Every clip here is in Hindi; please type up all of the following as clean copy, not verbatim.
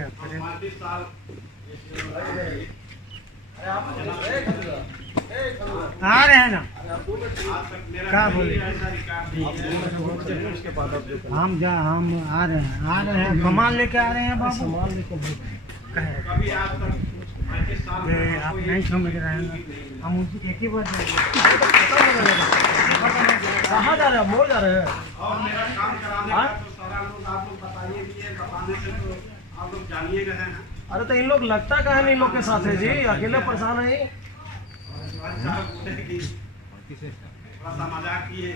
क्या हम 35 साल आ रहे हैं ना। आज तक मेरा क्या कहीं बोले? ऐसा रिकॉर्ड नहीं है। उसके बाद अब हम आ रहे हैं सामान लेके आ रहे हैं बाबू। सामान लेकर कभी आज तक 35 साल ये में आप कोई नहीं एक समझ चीज़ रहे हैं नहीं की। हम उसी एक ही बार कहाँ जा रहे हैं? मोड़ जा रहे हैं? और मेरा काम कराने का तो सारा लोग आप लोग बताइए भी है, बताने से तो आप लोग जानिए गए हैं। अरे तो इन लोग लगता का है इन लोग के साथ है जी, अकेले परेशान है। अच्छा बोले कि थोड़ा सा मजाक किए।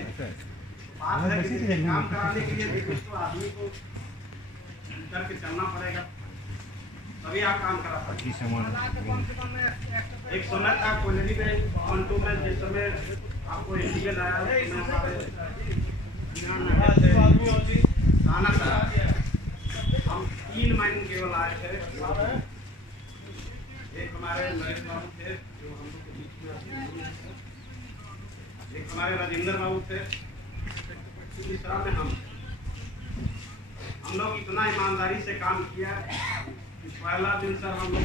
बात है कि काम कराने के लिए भी कुछ तो आदमी को करके चलना पड़ेगा, तभी आप काम करा सकते हैं। एक समय था कोयलरी में 1-2 में जिस समय आपको इंडियन आया है, इसमें हमारे थाना था, हम 3 महीने केवल आए थे। एक हमारे नरेश बाबू थे जो हम लोग के बीच में, एक हमारे राजेंद्र बाबू थे, तीसरा में हम लोग इतना ईमानदारी से काम किया कि पहला दिन सर हम लोग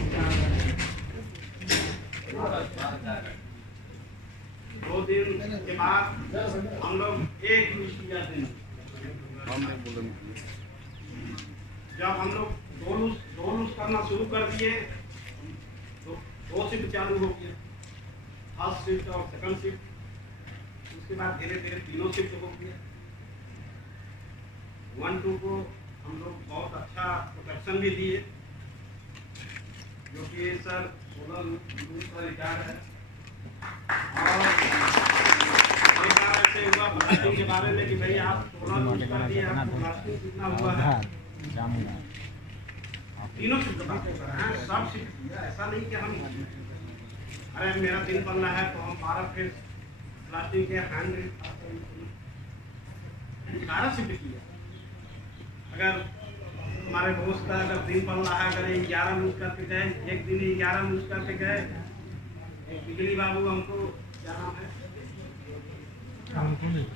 2 दिन के बाद हम लोग एक मिस किया दिन। जब हम लोग दो लूज करना शुरू कर दिए तो 2 शिफ्ट चालू हो गया, फर्स्ट शिफ्ट और सेकंड शिफ्ट। उसके बाद धीरे धीरे तीनों शिफ्ट हो गया। 1-2 को हम लोग बहुत अच्छा प्रोटेक्शन भी दिए, जो कि सर 16 लूज का रिकॉर्ड है। और एक बार ऐसे हुआ प्लास्टिक के बारे में कि भाई आप 16 लूज कर दिए, आपको प्लास्टिक कितना हुआ है। तीनों शिफ्ट बात कर रहे हैं, सब शिफ्ट किया। ऐसा नहीं कि हम अरे मेरा 3 पल्ला है तो हम 12 फिर प्लास्टिक के हैंड 12 शिफ्ट किया। अगर हमारे दोस्त का अगर 3 पल्ला है, अगर 11 लूज करके गए, एक दिन 11 लूज करके गए। एक बिजली बाबू हमको क्या नाम है,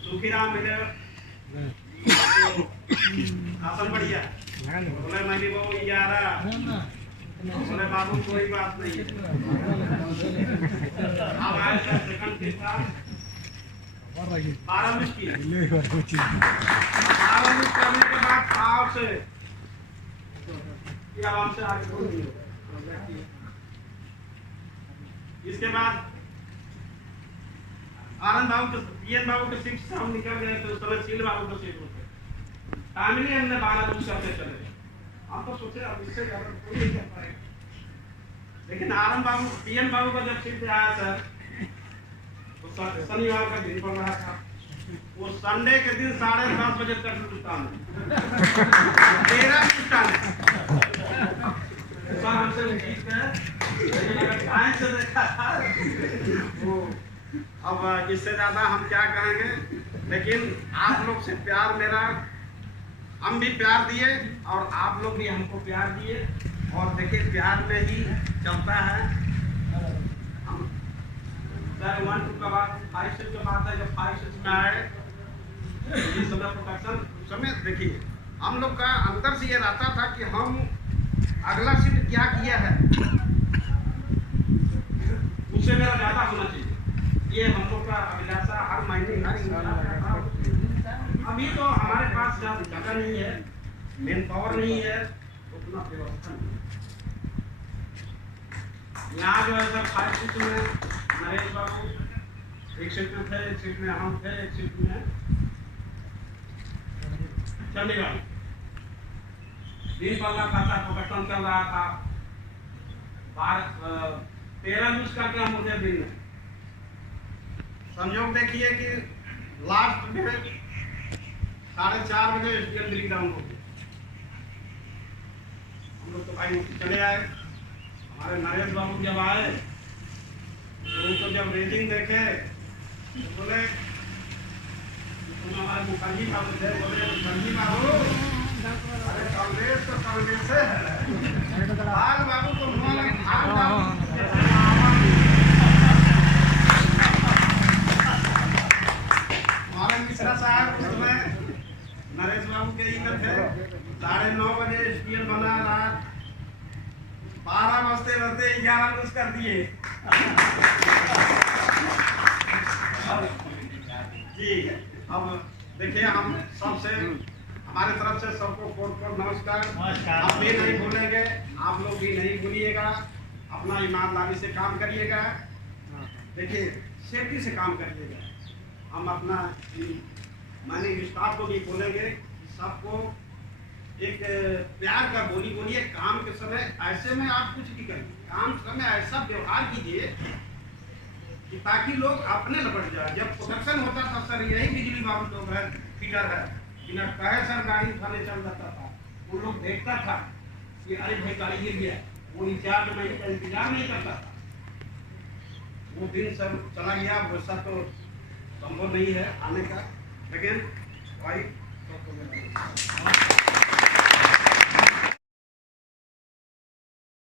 सुखीराम मिले, आसन बढ़िया बोले मैंने वो 11 बोले बाबू कोई बात नहीं है। अब आए सर सेकंड के साथ 12 मिनट किया। 12 मिनट करने के बाद भाव से ये आराम से आगे बढ़ गई। इसके बाद आनंद बाबू के पीएन बाबू के शिफ्ट से हम निकल गए तो उस समय सील बाबू का शिफ्ट होते फैमिली हमने 12 लूज करते चले। हम तो सोचे अब इससे ज्यादा कोई नहीं कर पाएगा, लेकिन आनंद बाबू पीएन बाबू का जब शिफ्ट आया सर तो शनिवार का दिन पड़ रहा था, वो संडे के दिन 10:30 बजे तक हिंदुस्तान में 13 हिंदुस्तान सर हमसे जीत गए। टाइम से देखा था वो, अब इससे ज़्यादा हम क्या कहेंगे, लेकिन आप लोग से प्यार मेरा, हम भी प्यार दिए और आप लोग भी हमको प्यार दिए। और देखिए प्यार में ही चलता है। हम सर 1-2 का बाद 5 शिफ्ट का बात है, जब 5 शिफ्ट में आए इस समय प्रोटेक्शन, उस समय देखिए हम लोग का अंदर से ये रहता था कि हम अगला शिफ्ट क्या किया है उससे मेरा ज़्यादा होना चाहिए। ये हम लोग का अभिलाषा हर महीने हर इंसान। अभी तो हमारे पास ज़्यादा जगह नहीं है, मेन पावर नहीं है, उतना व्यवस्था नहीं है। यहाँ जो है सर 5 शिफ्ट में नरेश बाबू एक शिफ्ट में थे, एक शिफ्ट में हम थे, एक शिफ्ट में चंडीगढ़ 3 पल्ला खाता प्रोटेक्शन चल रहा था। 13 लूज करके हम उठे दिन में। संयोग देखिए कि लास्ट में 4:30 बजे स्टेडियम दिल्ली डाउन हो गया। हम लोग तो भाई चले आए। हमारे नरेश बाबू जब आए तो उनको जब रेटिंग देखे तो बोले, हमारे मुखर्जी बाबू थे, बोले मुखर्जी बाबू अरे कांग्रेस तो कांग्रेस है, लाल बाबू तो हमारे मिश्रा साहब उसमें नरेश बाबू के ही थे। 9:30 बजे स्टेडियम बना, रात कर दिए। जी अब देखिए हम सबसे हमारे तरफ से सबको कोट नमस्कार। हम ये नहीं भूलेंगे, आप लोग भी नहीं भूलिएगा, अपना ईमानदारी से काम करिएगा। देखिए सेफ्टी से काम करिएगा। हम अपना माने स्टाफ को भी बोलेंगे, सबको एक प्यार का बोली बोलिए। काम के समय ऐसे में आप कुछ भी करिए, काम के समय ऐसा व्यवहार कीजिए कि ताकि लोग अपने लपट जाए। जब प्रोडक्शन होता था सर, यही बिजली बाबू लोग है, फीटर है, बिना कहे सर गाड़ी उठाने चल जाता था। वो लोग देखता था कि अरे भाई गाड़ी गिर गया, वो इंतजार में इंतजार नहीं करता था। वो दिन सर चला गया, वैसा तो संभव नहीं है आने का, लेकिन भाई